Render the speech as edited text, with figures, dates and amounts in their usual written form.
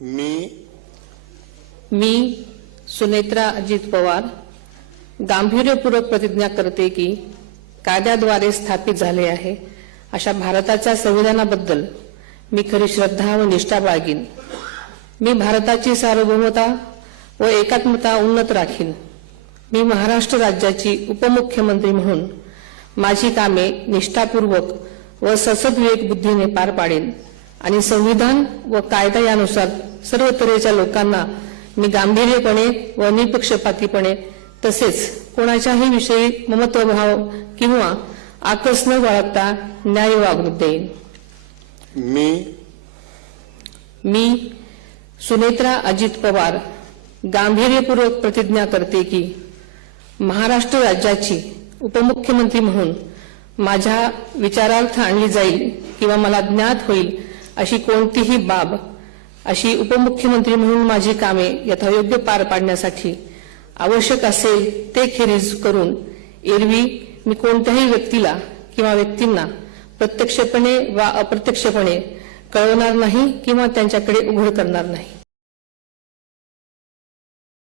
मी सुनेत्रा अजित पवार गांभीर्यपूर्वक प्रतिज्ञा करते की कायद्याद्वारे स्थापित झाले आहे अशा भारताच्या संविधानाबद्दल मी खरी श्रद्धा व निष्ठा बाळगीन। मी भारताची सार्वभौमता व एकात्मता उन्नत राखीन। मी महाराष्ट्र राज्याची उपमुख्यमंत्री म्हणून माझी कामे निष्ठापूर्वक व ससद्विवेक बुद्धीने पार पाडेन आणि संविधान व कायदा यानुसार सर्व तऱ्हेच्या लोकांना मी गांभीर्यपणे व निपक्षपातीपणे तसेच कोणाच्याही विषयी ममत्वभाव किंवा आकस न बाळगता न्याय वागणूक देईन। मी सुनेत्रा अजित पवार गांभीर्यपूर्वक प्रतिज्ञा करते की महाराष्ट्र राज्याची उपमुख्यमंत्री म्हणून माझ्या विचारार्थ आणली जाईल किंवा मला ज्ञात होईल अशी कोणतीही बाब अशी उपमुख्यमंत्री म्हणून माझी कामे यथायोग्य पार पाडण्यासाठी आवश्यक असेल ते खेरीज करून एरवी मी कोणत्याही व्यक्तीला किंवा व्यक्तींना प्रत्यक्षपणे वा अप्रत्यक्षपणे कळवणार नाही किंवा त्यांच्याकडे उघड करणार नाही।